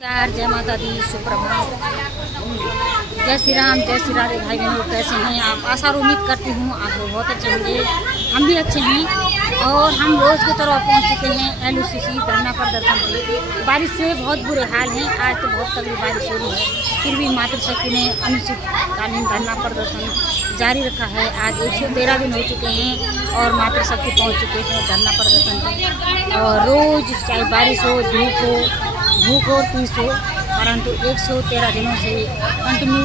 जय माता दी, सुप्रभात, जय श्री राम, जय श्री राधे। भाई बहनों, कैसे हैं आप? आशा और उम्मीद करती हूँ आप लोग बहुत अच्छे होंगे। हम भी अच्छे हैं और हम रोज़ की तरह पहुँच चुके हैं LUCC धरना प्रदर्शन पे। बारिश से बहुत बुरे हाल हैं। आज तो बहुत तगड़ी बारिश हो रही है, फिर भी मातृशक्ति ने अनिश्चितकालीन धरना प्रदर्शन जारी रखा है। आज 113 दिन हो चुके हैं और मातृशक्ति पहुँच चुके हैं धरना प्रदर्शन पे। और रोज़ चाहे बारिश हो, धूप हो, भूख और तीस हो, परंतु 113 दिनों से कंटिन्यू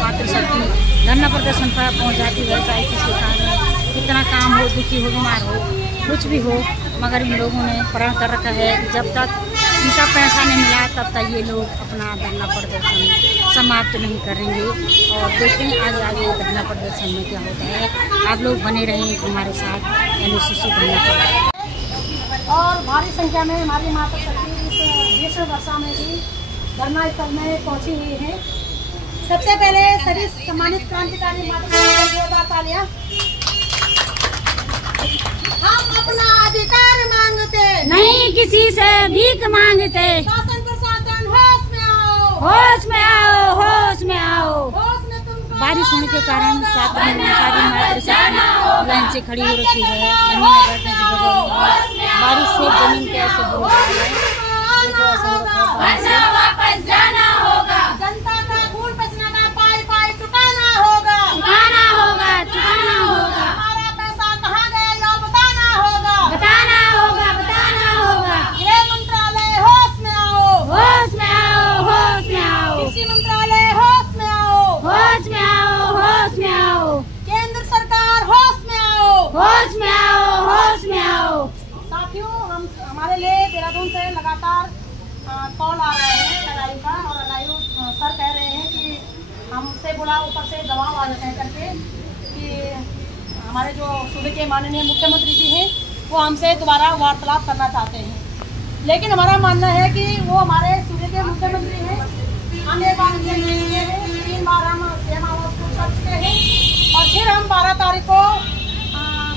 मातृशक्ति धरना प्रदर्शन पर पहुँच जाती है। चाहे किसी कारण कितना काम हो, दुखी हो, बीमार हो, कुछ भी हो, मगर इन लोगों ने प्रण कर रखा है कि जब तक इनका पैसा नहीं मिला तब तक ये लोग अपना धरना प्रदर्शन समाप्त नहीं करेंगे। और देखते हैं आगे आगे धरना प्रदर्शन में क्या होता है। आप लोग बने रहें हमारे साथ LUCC धरना प्रदर्शन। और भारी संख्या में हमारी मातृशक्ति इस वर्षा में भी धरना स्थल में पहुंची हुई है। सबसे पहले सभी सम्मानित क्रांतिकारी मातृशक्ति जोरदार तालियां। हम अपना अधिकार मांगते नहीं किसी से भीख मांगते। शासन प्रशासन होश में आओ, होश में आओ, होश में आओ। होश में तुमको बारिश होने के कारण सारी मातृशक्ति लाइन से खड़ी हो रखी है। जमीन में बैठने की जगह नहीं है। बारिश से जमीन कैसे बुरा है, वापस जाना होगा। जनता का खून पसीना का पाई पाई चुकाना होगा, चुकाना होगा, चुकाना होगा। हमारा पैसा कहाँ गया ये बताना होगा, बताना होगा, बताना होगा। गृह मंत्रालय होश में आओ, होश में आओ, होश में आओ। कृषि मंत्रालय होश में आओ, होश में आओ, होश में आओ। केंद्र सरकार होश में आओ, होश में आओ, होश में आओ। साथियों, हम हमारे लिए देहरादून से लगातार कॉल आ रहे हैं लड़ाई का। और लड़ाई सर कह रहे हैं कि हमसे बोला ऊपर से दबाव आ जाते हैं करके कि हमारे जो सूबे के माननीय मुख्यमंत्री जी हैं वो हमसे दोबारा वार्तालाप करना चाहते हैं। लेकिन हमारा मानना है कि वो हमारे सूबे के मुख्यमंत्री हैं, अनेक बार हमसे मिले हैं, 3 बार हम सीएम आवास को कर चुके हैं और फिर हम 12 तारीख को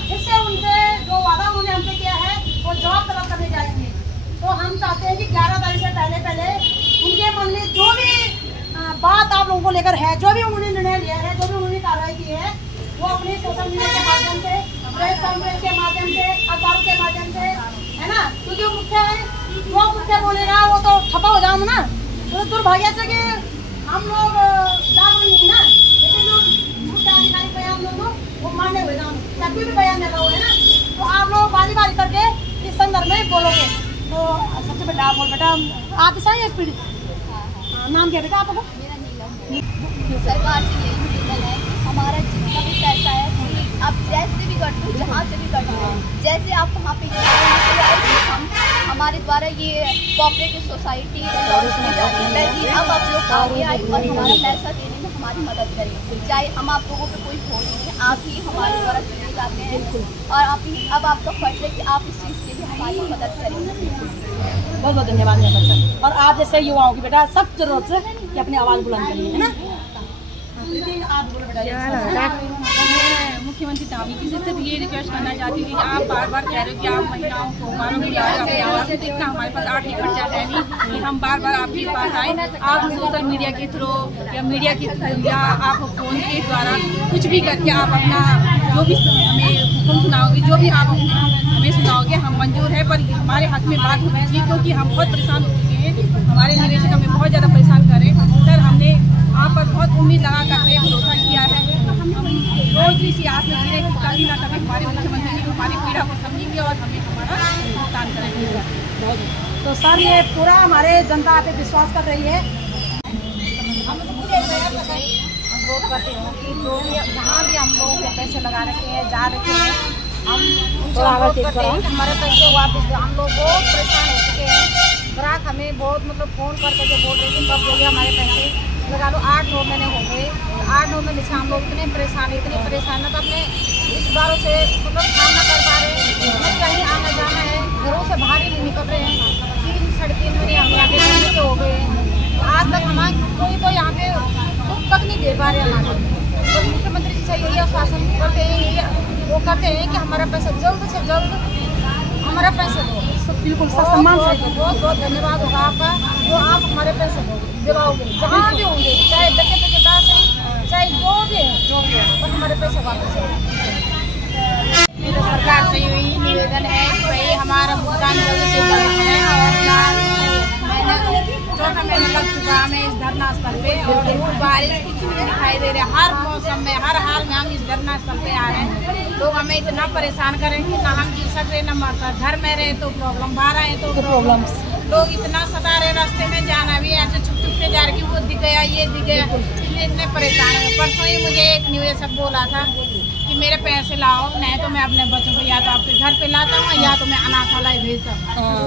फिर से उनसे जो वादा उन्होंने हमसे किया है वो जवाब तलब करने जाएंगे। तो हम चाहते हैं कि 11 तारीख से पहले उनके मन में जो भी बात आप लोगों को लेकर है, जो भी उन्होंने निर्णय लिया है, जो भी उन्होंने कार्रवाई की है, वो अपने सोशल मीडिया के माध्यम से, प्रेस कॉन्फ्रेंस के माध्यम से, अखबारों के माध्यम से, है ना, क्योंकि मुख्य है, जो मुख्य बोलेगा वो तो छपा हो जाऊँ ना। तो दुर्भाग्य से कि हम लोग जागरूक नहीं ना, लेकिन जो मुख्य अधिकारी बयान लोग वो मान्य हुए जाऊँ, तभी भी बयान लगा हुआ है ना। तो आप लोग बारी बारी करके इस संदर्भ में बोलोगे। तो सबसे पहले आप बोल बेटा, आप सही एक पीढ़ी नाम क्या बेटा आपको? सरकार से यही निवेदन है, हमारा जितना भी पैसा है कि आप जैसे भी कर दो, जहाँ से भी कर दो, जैसे आप वहाँ पे हम हमारे द्वारा ये कोऑपरेटिव सोसाइटी जी अब आप लोग आगे आए और हमारा पैसा देने में हमारी मदद करें। चाहे हम आप लोगों पे कोई फोन नहीं है, आप ही हमारे द्वारा चुने जाते हैं और आप ही अब आपका फर्ज है कि आप इस चीज़ के लिए हमारी मदद करें। बहुत बहुत धन्यवाद सर। और आप जैसे युवाओं की बेटा सब जरूरत से कि अपनी आवाज़ बुलंद करिए, है ना। आप बोलो बेटा। मुख्यमंत्री ताबी से भी ये रिक्वेस्ट करना चाहती हूँ कि आप बार बार कह रहे हो कि आप महिलाओं को हमारों के लिए अपनी आवाज़ से देखना, हमारे पास आर्थिक खर्चा है नहीं कि हम बार बार आपके पास आए। आप सोशल मीडिया के थ्रू या मीडिया के थ्रू या आप फ़ोन के द्वारा कुछ भी करके आप अपना जो भी हमें हुक्म सुनाओगे, जो भी आप हमें सुनाओगे, हम मंजूर है। पर हमारे हक में बात होनी चाहिए क्योंकि हम बहुत परेशान हो चुके हैं। हमारे निवेशक हमें बहुत ज़्यादा परेशान कर रहे हैं। सर, हमने आप पर बहुत उम्मीद लगा कर भरोसा किया है। हम रोज इसी आस में जीने कि कभी ना कभी हमारे मुख्यमंत्री जी हमारी पीड़ा को समझेंगे और हमें हमारा भुगतान करेंगे। तो सर, ये पूरा हमारे जनता पे विश्वास कर रही है। अनुरोध करते हैं कि जो भी जहाँ भी हम लोग पैसे लगा रखे हैं, जा रखे हैं, हम उनसे अनुरोध करते हैं कि हमारे पैसे वापस। हम लोग बहुत परेशान हो चुके हैं। ग्राहक हमें बहुत फ़ोन करके जो बोल रहे थे कब बोलिए हमारे पैसे लगा लो। 8-9 महीने हो गए। 8-9 महीने से हम लोग इतने परेशान ना तो अपने रिश्तेदारों से काम ना कर पा रहे हैं, हमें कहीं आना जाना है, घरों से बाहर ही नहीं निकल रहे हैं। 3-3.5 महीने हम यहाँ पे रहने के हो गए हैं। आज तक हमारे कोई तो यहाँ पे सुख तक नहीं दे पा रहे हमारे। तो मुख्यमंत्री जी से यही आश्वासन करते हैं, वो करते हैं कि हमारा पैसा जल्द से जल्द हमारा पैसा दो। बिल्कुल सम्मान से बहुत बहुत धन्यवाद होगा आपका। तो आप हमारे पैसे दिलाओगे, जहाँ भी होंगे, चाहे डके से, चाहे जो भी है, बस हमारे पैसे वापस आए। मेरा सरकार से यही निवेदन है कि भाई हमारा भुगतान जल्दी से जल्द है। और चौथा महीना लग चुका हमें इस धरना स्थल पे, और बारिश कुछ नहीं दिखाई दे रहा। हर मौसम में, हर हाल में हम इस धरना स्थल पे आ रहे हैं। लोग हमें इतना परेशान करेंगे, ना हम जी सक रहे, ना मर सक। घर में रहे तो प्रॉब्लम, बाहर आए तो प्रॉब्लम। लोग इतना सता रहे, रास्ते में जाना भी ऐसे छुप छुप के जा रहे कि वो दिख गया, ये दिख गया, इतने परेशान है। परसों ही मुझे एक निवेशक बोला था कि मेरे पैसे लाओ, नहीं तो मैं अपने बच्चों को या तो आपके घर पे लाता हूँ या तो मैं अनाथालय भेजता हूँ।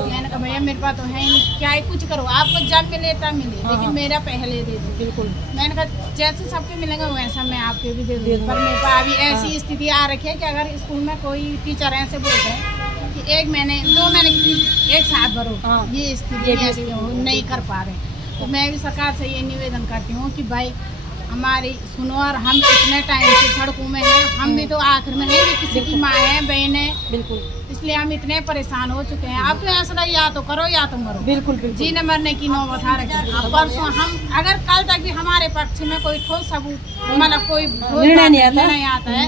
मैंने कहा भैया मेरे पास तो है ही नहीं, क्या है, कुछ करो, आपको जब मिले तब मिले, लेकिन मेरा पहले दे दो। बिल्कुल, मैंने कहा जैसे सबके मिलेगा वैसा मैं आपके भी दे दूँ। पर मेरे पास अभी ऐसी स्थिति आ रखी है कि अगर स्कूल में कोई टीचर ऐसे बोलते हैं कि 1 महीने 2 महीने एक साथ भरो, ये स्थिति ऐसी नहीं कर पा रहे। तो मैं भी सरकार से ये निवेदन करती हूँ कि भाई हमारी सुनो, और हम इतने टाइम से सड़कों में हैं, हम भी तो आखिर में है, किसी की माँ है, बहन है। बिल्कुल, इसलिए हम इतने परेशान हो चुके हैं। अब तो ऐसा या तो करो या तो मरो। बिल्कुल, जीने मरने की नौबत आ रखी है। परसों हम अगर कल तक भी हमारे पक्ष में कोई ठोस सबूत, मतलब कोई निर्णय आता है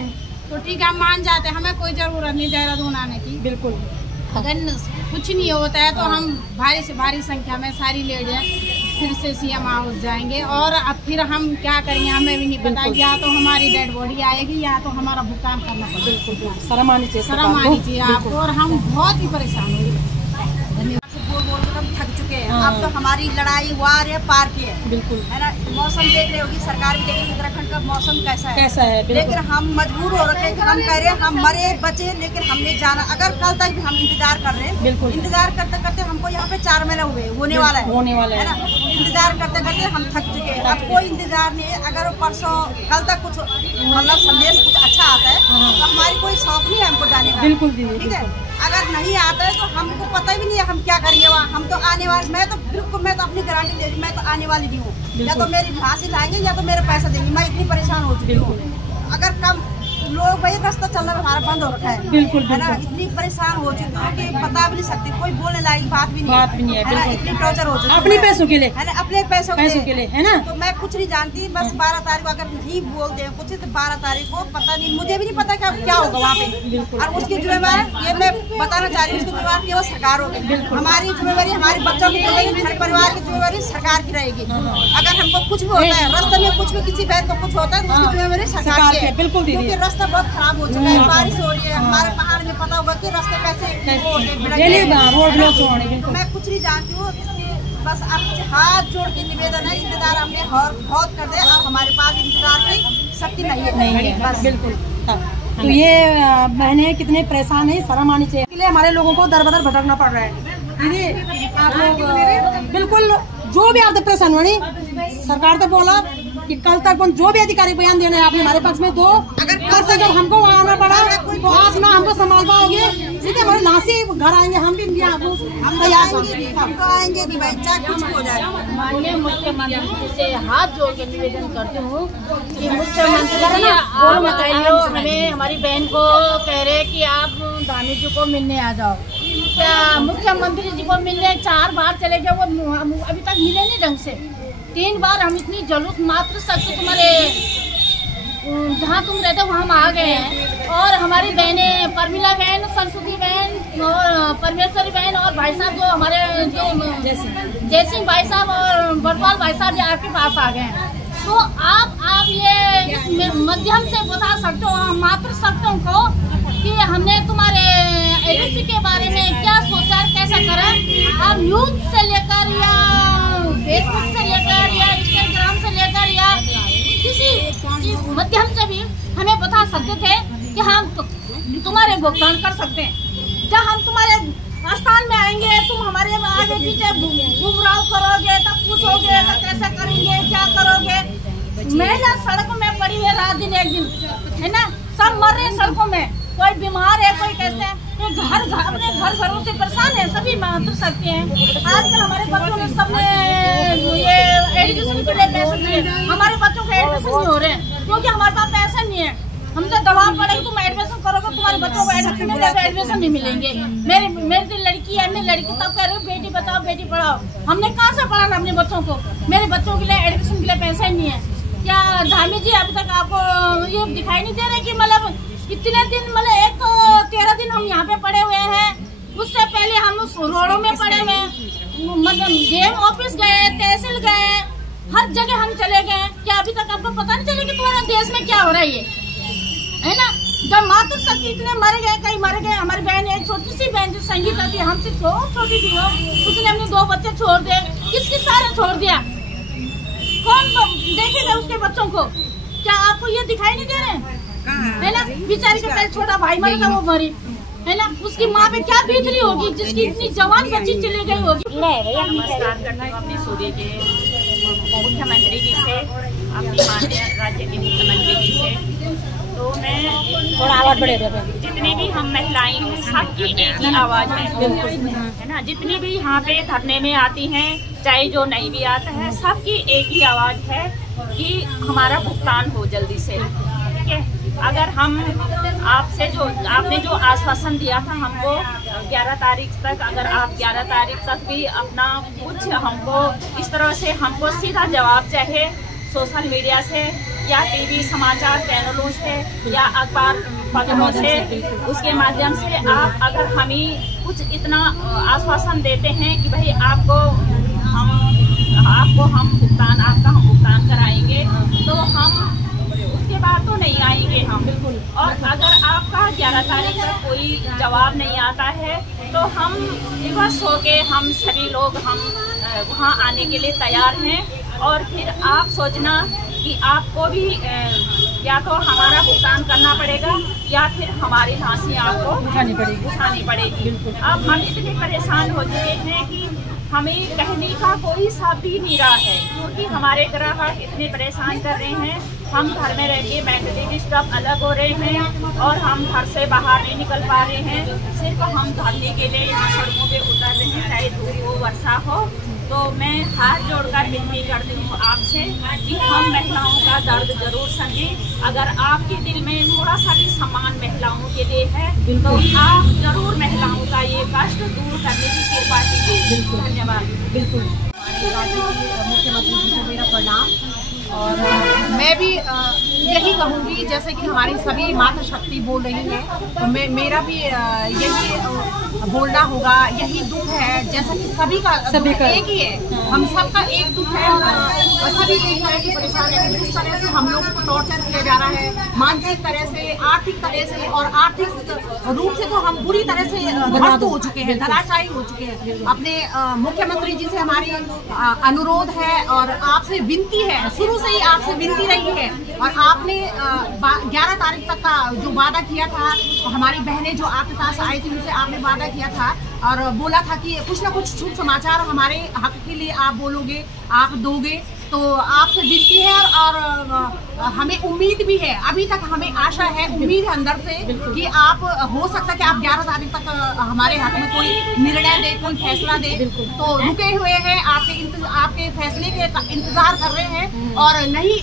तो ठीक है, हम मान जाते हैं, हमें कोई जरूरत नहीं देहरादून आने की। बिल्कुल, अगर कुछ नहीं होता है तो हम भारी से भारी संख्या में सारी लेडियाँ फिर से सीएम हाउस जाएंगे, और अब फिर हम क्या करेंगे हमें भी नहीं पता। या तो हमारी डेड बॉडी आएगी या तो हमारा भुगतान करना पड़ेगा। बिल्कुल, शर्म आनी चाहिए आपको, और हम बहुत ही परेशान हो गए। बोल हम थक चुके हैं। अब तो हमारी लड़ाई वार है पार की है। बिल्कुल, है ना। मौसम देख रही होगी सरकार भी, देख रही उत्तराखंड का मौसम कैसा है। लेकिन हम मजबूर हो रखे हैं कि हम कह रहे हैं हम मरे बचे, लेकिन हमने जाना। अगर कल तक भी हम इंतजार कर रहे हैं, इंतजार करते करते हमको यहाँ पे 4 महीने हुए, होने वाला है ना। इंतजार करते करते हम थक चुके हैं। अब कोई इंतजार नहीं है। अगर परसों कल तक कुछ मतलब संदेश कुछ अच्छा आता है तो हमारी कोई शौक नहीं है हमको जाने का। बिल्कुल, ठीक है। अगर नहीं आता है तो हमको पता भी नहीं है हम क्या करेंगे वहाँ। हम तो आने वाले, मैं तो अपनी गारंटी दे रही, मैं तो आने वाली नहीं हूँ। या तो मेरी फांसी लाएंगे या तो मेरे पैसे देंगे। मैं इतनी परेशान हो चुकी हूँ। अगर कम लोग भाई रास्ता चलना हमारा बंद हो रखा है। बिल्कुल, है ना। इतनी परेशान हो चुकी हूँ कि बता भी नहीं सकती, कोई बोलने लायक बात भी नहीं है ना। इतनी टॉर्चर हो चुकी है अपने पैसों के लिए, है ना, अपने पैसों के लिए, है ना। तो मैं कुछ नहीं जानती, बस 12 तारीख को अगर नहीं बोल दे कुछ तो 12 तारीख को पता नहीं, मुझे भी नहीं पता क्या होगा वहाँ पे। और उसकी जिम्मेवार ये मैं बताना चाह रही हूँ, उसकी जिम्मेवार केवल सरकार होगी। हमारी जिम्मेवारी हमारे बच्चों की रहेगी, हर परिवार की जिम्मेवारी सरकार की रहेगी। अगर हमको कुछ भी होता है रास्ते में, कुछ भी किसी बहन को कुछ होता है तो उसकी जिम्मेवारी सरकार की है। बिल्कुल, क्योंकि रास्ता बहुत खराब हो चुका है, बारिश हो रही है। हमारे पहाड़ में पता होगा कि रास्ते कैसे। मैं कुछ नहीं जानती हूँ, बस आपसे हाथ जोड़ के निवेदन है, इंतजार हमने बहुत कर दे। अब हमारे पास इंतजार की शक्ति नहीं है बस। बिल्कुल, तो ये बहनें कितने परेशान है, शर्म आनी चाहिए। इसलिए हमारे लोगों को दर बदर भटकना पड़ रहा है। दीदी आप लोग बिल्कुल जो भी आप परेशान हो नहीं, सरकार तो बोला कि कल तक जो भी अधिकारी बयान देने आपने हमारे पास में दो। अगर कल से जब हमको आना पड़ा तो आप ना हमको संभाल पाओगे, सीधे हमारे लाशी घर आएंगे। हम भी हम तो आएंगे नहीं भाई, चाहे कुछ हो जाए। माननीय मुख्यमंत्री से हाथ जोड़ के निवेदन करती हूँ कि मुख्यमंत्री और हमें हमारी बहन को कह रहे कि आप धामी जी को मिलने आ जाओ। क्या मुख्यमंत्री जी को मिलने 4 बार चले गए, वो अभी तक मिले नहीं ढंग से। 3 बार हम इतनी जरूरत मात्र शक्ति तुम्हारे जहाँ तुम रहते हो वहाँ हम आ गए हैं। और हमारी बहनें परमिला बहन, सरस्वती बहन और परमेश्वरी बहन और भाई साहब जो हमारे जो जयसिंह भाई साहब और बरपाल भाई साहब आपके पास आ गए हैं। तो आप ये माध्यम से बता सकते हो मात्र शक्तों को कि हमने तुम्हारे एलओसी के बारे में क्या सोचा, कैसा करा। आप न्यूज से लेकर या फेसबुक से लेकर या इंस्टाग्राम से लेकर या किसी माध्यम से भी हमें बता सकते थे कि हम तुम्हारे भुगतान कर सकते हैं। जब हम तुम्हारे स्थान में आएंगे, तुम हमारे आगे पीछे घुमराव करोगे, तब पूछोगे तो कैसे करेंगे, क्या करोगे। महिला सड़क में पड़ी है रात दिन एक दिन, है ना। सब मर रहे हैं सड़कों में, कोई बीमार है, कोई कैसे है। अपने घरों से परेशान है, सभी मात्र सकते हैं। आजकल हमारे बच्चों ने सबने ये एडमिशन के लिए पैसे दिए, हमारे बच्चों के एडमिशन नहीं हो रहे हैं क्योंकि हमारे पास पैसे नहीं है। हमसे दबाव पड़ेगा, तुम एडमिशन करोगे, तुम्हारे बच्चों को एडमिशन मिलेगा, एडमिशन नहीं मिलेंगे। मेरी तो लड़की है, मैं लड़की तब कह रही हूँ बेटी बचाओ बेटी पढ़ाओ। हमने कहाँ से पढ़ाना अपने बच्चों को? मेरे बच्चों के लिए एडमिशन के लिए पैसा ही नहीं है। क्या धामी जी अभी तक आपको ये दिखाई नहीं दे रहे कि मतलब इतने दिन, मतलब एक 13 दिन हम यहाँ पे पड़े हुए हैं, उससे पहले हम उस रोडों में पड़े हुए, मतलब डीएम ऑफिस गए, तहसील गए, हर जगह हम चले गए। क्या अभी तक आपको पता नहीं चले कि तुम्हारे देश में क्या हो रहा है ना? जब मातृ शक्ति इतने मर गए, कई मर गए। हमारी बहन, एक छोटी सी बहन जो संगीता थी, हमसे छोटी थी, उसने अपने 2 बच्चे छोड़ दिए। किसके सारे छोड़ दिया? कौन देखेगा उसके बच्चों को? क्या आपको ये दिखाई नहीं दे रहे है ना? बेचारी का पहले छोटा भाई मरा था, वो मरी है ना। उसकी माँ पे क्या बीत रही होगी जिसकी इतनी जवान बच्ची चली गई होगी। नमस्कार करती हूँ अपने सूर्य के मुख्यमंत्री जी से, अपनी माननीय राज्य के मुख्यमंत्री जी से। तो मैं थोड़ा आवाज बढ़े, जितनी भी हम महिलाएं हैं, सबकी एक ही आवाज़ है ना। जितनी भी यहाँ पे धरने में आती हैं, चाहे जो नहीं भी आता है, सबकी एक ही आवाज़ है कि हमारा भुगतान हो जल्दी से, ठीक है। अगर हम आपने जो आश्वासन दिया था हमको 11 तारीख तक, अगर आप 11 तारीख तक भी अपना कुछ हमको इस तरह से हमको सीधा जवाब चाहे सोशल मीडिया से या टीवी समाचार चैनलों से या अखबार पत्रों से, उसके माध्यम से आप अगर हमें कुछ इतना आश्वासन देते हैं कि भाई आपको हम भुगतान कराएंगे, तो हम उसके बाद तो नहीं आएंगे हम, बिल्कुल। और अगर आपका 11 तारीख तक कोई जवाब नहीं आता है तो हम विवश होके हम सभी लोग वहाँ आने के लिए तैयार हैं। और फिर आप सोचना कि आपको भी या तो हमारा भुगतान करना पड़ेगा या फिर हमारी फांसी आपको उठानी पड़ेगी। अब हम इतने परेशान हो चुके हैं कि हमें कहने का कोई शब्द ही नहीं रहा है, क्योंकि हमारे ग्राहक इतने परेशान कर रहे हैं। हम घर में रह के बैंक स्टाफ अलग हो रहे हैं और हम घर से बाहर नहीं निकल पा रहे हैं। सिर्फ हम धरने के लिए यहाँ सड़कों पे उतर रहे हैं, चाहे धूप हो वर्षा हो। तो मैं हाथ जोड़कर विनती करती हूँ आपसे कि हम महिलाओं का दर्द जरूर समझें। अगर आपके दिल में थोड़ा सा भी सम्मान महिलाओं के लिए है तो आप जरूर महिलाओं का ये कष्ट दूर करने की कृपा कीजिए। धन्यवाद। बिल्कुल। मुख्यमंत्री जी को मेरा प्रणाम। और मैं भी यही कहूँगी, जैसे कि हमारी सभी मातृ शक्ति बोल रही है, तो मेरा भी यही बोलना होगा। यही दुख है, जैसा कि सभी का एक ही है, हम सबका एक दुख है और सभी एक तरह से परेशान है। जिस तरह से हम लोगों को टॉर्चर किया जा रहा है, मानसिक तरह से, आर्थिक तरह से, और आर्थिक रूप से तो हम बुरी तरह से ध्वस्त हो चुके हैं, धराशायी हो चुके हैं। अपने मुख्यमंत्री जी से हमारी अनुरोध है और आपसे विनती है, शुरू से ही आपसे विनती रही है। और आपने 11 तारीख तक का जो वादा किया था, हमारी बहनें जो आपके पास आई थी उनसे आपने वादा किया था और बोला था कि कुछ ना कुछ शुभ समाचार हमारे हक के लिए आप बोलोगे, आप दोगे। तो आपसे विनती है और हमें उम्मीद भी है, अभी तक हमें आशा है, उम्मीद है अंदर से कि आप, हो सकता है कि आप 11 तारीख तक हमारे हक में कोई निर्णय दे, कोई फैसला दे। तो रुके हुए हैं, आपके फैसले के इंतजार कर रहे हैं। और नहीं,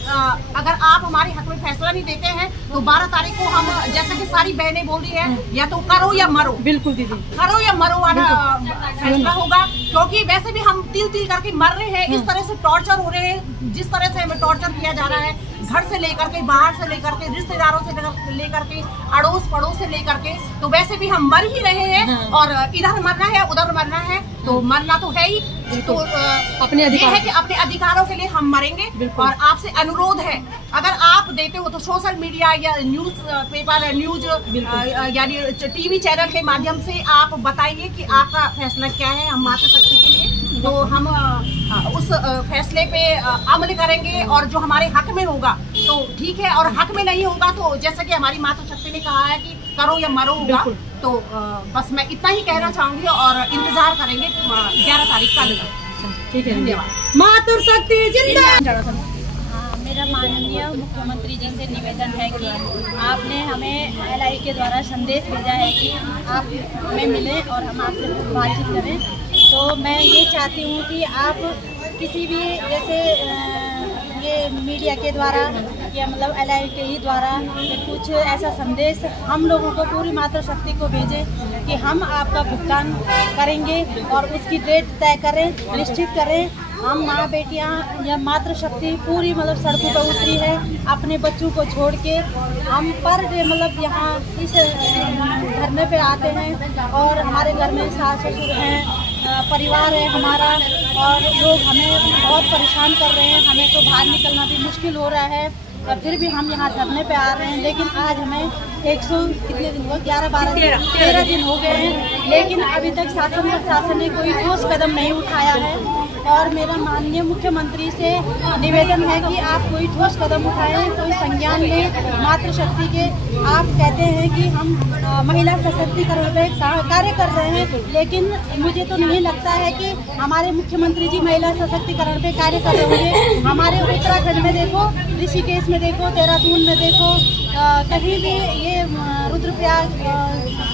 अगर आप हमारे हक में फैसला नहीं देते हैं तो 12 तारीख को हम, जैसा कि सारी बहनें बोल रही है, या तो करो या मरो। बिल्कुल दीदी, करो या मरो वाला फैसला होगा। क्योंकि वैसे भी हम तिल करके मर रहे हैं, इस तरह से टॉर्चर हो रहे हैं, जिस तरह से हमें टॉर्चर किया जा रहा है, घर से लेकर के, बाहर से लेकर के, रिश्तेदारों से लेकर के, अड़ोस पड़ोस से लेकर के, तो वैसे भी हम मर ही रहे हैं। और इधर मरना है, उधर मरना है, तो मरना तो है ही। तो अपने अधिकार है कि अपने अधिकारों के लिए हम मरेंगे। और आपसे अनुरोध है, अगर आप देते हो तो सोशल मीडिया या न्यूज यानी टीवी चैनल के माध्यम से आप बताइए कि आपका फैसला क्या है हम माता शक्ति के लिए। तो हम उस फैसले पे अमल करेंगे और जो हमारे हक में होगा तो ठीक है, और हक में नहीं होगा तो जैसा कि हमारी माता शक्ति ने कहा है कि करो या मरो होगा। तो बस मैं इतना ही कहना चाहूंगी और इंतजार करेंगे 11 तारीख का दिन। ठीक है, धन्यवाद। माता शक्ति जिंदाबाद। मेरा माननीय मुख्यमंत्री जी से निवेदन है कि आपने हमें LI के द्वारा संदेश भेजा है कि आप हमें मिलें और हम आपसे बातचीत करें। तो मैं ये चाहती हूँ कि आप किसी भी, जैसे ये मीडिया के द्वारा किया, मतलब LITE द्वारा कुछ ऐसा संदेश हम लोगों को, पूरी मातृशक्ति को भेजे कि हम आपका भुगतान करेंगे और उसकी डेट तय करें, निश्चित करें। हम माँ बेटियाँ या मातृशक्ति पूरी मतलब सड़कों पर उतरी है अपने बच्चों को छोड़ के। हम पर डे मतलब यहाँ इस धरने पे आते हैं और हमारे घर में सास ससुर हैं, परिवार है हमारा, और लोग हमें बहुत परेशान कर रहे हैं। हमें तो बाहर निकलना भी मुश्किल हो रहा है, फिर भी हम यहाँ धरने पे आ रहे हैं। लेकिन आज हमें 100 कितने दिन हो, 13 दिन हो गए हैं, लेकिन अभी तक शासन प्रशासन ने कोई ठोस कदम नहीं उठाया है। और मेरा माननीय मुख्यमंत्री से निवेदन है कि आप कोई ठोस कदम उठाएं, कोई संज्ञान लें मातृशक्ति के। आप कहते हैं कि हम महिला सशक्तिकरण पे कार्य कर रहे हैं, लेकिन मुझे तो नहीं लगता है कि हमारे मुख्यमंत्री जी महिला सशक्तिकरण पे कार्य कर रहे होंगे। हमारे उत्तराखंड में देखो, ऋषिकेश में देखो, देहरादून में देखो, कहीं भी ये रुद्रप्रयाग,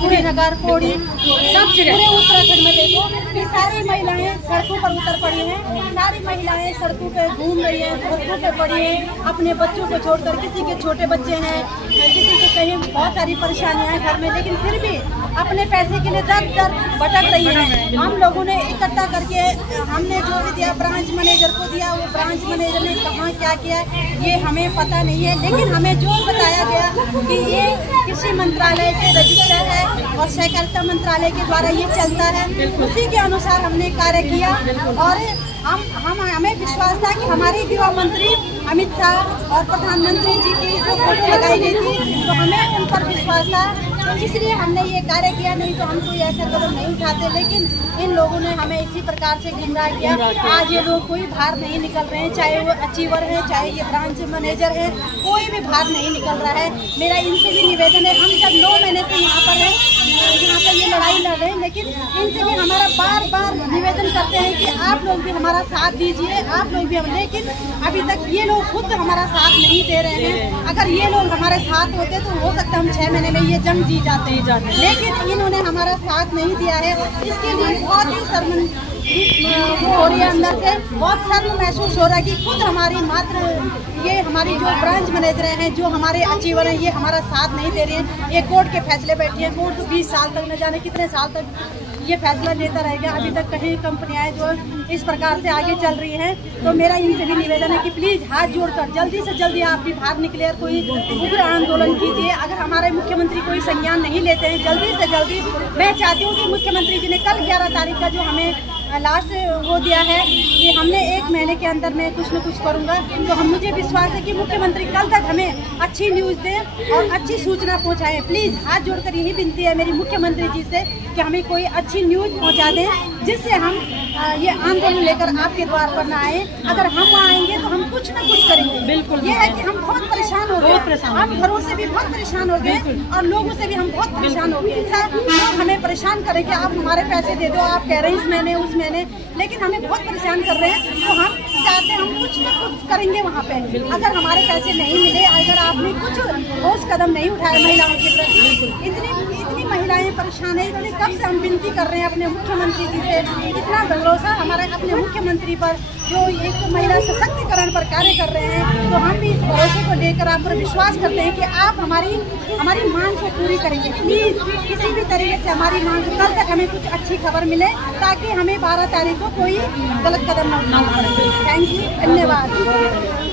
कुशीनगर, पौड़ी, सब पूरे उत्तराखंड में देखो कि सारी महिलाएं सड़कों पर उतर पड़ी हैं। सारी महिलाएं सड़कों पे घूम रही हैं, सड़कों पे पड़ी हैं अपने बच्चों को छोड़कर। किसी के छोटे बच्चे हैं, किसी के कहीं बहुत सारी परेशानियां हैं घर में, लेकिन फिर भी अपने पैसे के लिए दर दर भटक रही हैं। हम लोगों ने इकट्ठा करके हमने जो भी दिया ब्रांच मैनेजर को दिया, वो ब्रांच मैनेजर ने कहाँ क्या किया ये हमें पता नहीं है, लेकिन हमें जो बताया गया कि ये कृषि मंत्रालय से रजिस्टर है और सहकारिता मंत्रालय के द्वारा ये चलता है, उसी के अनुसार हमने कार्य किया। और हमें विश्वास था कि हमारे गृह मंत्री अमित शाह और प्रधानमंत्री जी की जो फोटो लगाई गई थी, तो हमें उन पर विश्वास था, तो इसलिए हमने ये कार्य किया। नहीं तो हम कोई ऐसा कदम नहीं उठाते, लेकिन इन लोगों ने हमें इसी प्रकार से गुमराह किया। आज ये लोग कोई बाहर नहीं निकल रहे हैं, चाहे वो अचीवर है, चाहे ये ब्रांच मैनेजर है, कोई भी बाहर नहीं निकल रहा है। मेरा इनसे भी निवेदन है, हम जब 9 महीने से यहाँ पर हैं, यहाँ पर ये लड़ाई लड़ रहे हैं, लेकिन इनसे भी हमारा बार बार निवेदन करते हैं कि आप लोग भी हमारा साथ दीजिए, आप लोग भी हम। लेकिन अभी तक ये लोग खुद हमारा साथ नहीं दे रहे हैं। अगर ये लोग हमारे साथ होते तो हो सकता है हम 6 महीने में ये जंग जी जाते, लेकिन इन्होंने हमारा साथ नहीं दिया है। इसके लिए बहुत ही शर्मिंदगी वो हो रही है, अंदर से बहुत शर्म महसूस हो रहा है कि खुद हमारी ये हमारी जो ब्रांच मैनेजर हैं, जो हमारे अचीवर हैं, ये हमारा साथ नहीं दे रहे हैं। ये कोर्ट के फैसले बैठी है, कोर्ट तो 20 साल तक न जाने कितने साल तक ये फैसला लेता रहेगा। अभी तक कहीं कंपनियां जो इस प्रकार से आगे चल रही हैं, तो मेरा इनसे भी निवेदन है कि प्लीज़ हाथ जोड़कर जल्दी से जल्दी आप भी बाहर निकले और कोई उग्र आंदोलन कीजिए। अगर हमारे मुख्यमंत्री कोई संज्ञान नहीं लेते हैं, जल्दी से जल्दी, मैं चाहती हूँ कि मुख्यमंत्री जी ने कल 11 तारीख का जो हमें लास्ट वो दिया है कि हमने 1 महीने के अंदर में कुछ न कुछ करूँगा, तो मुझे विश्वास है कि मुख्यमंत्री कल तक हमें अच्छी न्यूज़ दें और अच्छी सूचना पहुँचाएं। प्लीज़ हाथ जोड़कर यही विनती है मेरी मुख्यमंत्री जी से कि हमें कोई अच्छी न्यूज़ पहुँचा दें, जिससे हम ये आंदोलन लेकर आपके द्वार पर ना आए। अगर हम आएंगे तो हम कुछ न कुछ करेंगे। बिल्कुल, ये है कि हम बहुत परेशान हो गए, हम घरों से भी बहुत परेशान हो गए और लोगों से भी हम बहुत परेशान हो गए। सर, लोग हमें परेशान करें कि आप हमारे पैसे दे दो, आप कह रहे हैं इस महीने उस महीने, लेकिन हमें बहुत परेशान कर रहे हैं। तो हम चाहते हैं हम कुछ न कुछ करेंगे वहाँ पे। अगर हमारे पैसे नहीं मिले, अगर आपने कुछ ठोस कदम नहीं उठाए महिलाओं के प्रति, इतनी महिलाएं परेशान है, इन्होंने कब से हम विनती कर रहे हैं अपने मुख्यमंत्री जी से। इतना भरोसा हमारे अपने मुख्यमंत्री पर, जो एक तो महिला सशक्तिकरण पर कार्य कर रहे हैं, तो हम भी इस भरोसे को लेकर आप पर विश्वास करते हैं कि आप हमारी मांग को पूरी करेंगे। प्लीज़ किसी भी तरीके से हमारी मांग, कल तक हमें कुछ अच्छी खबर मिले ताकि हमें 12 तारीख को कोई गलत कदम न उठाना पड़े। थैंक यू, धन्यवाद।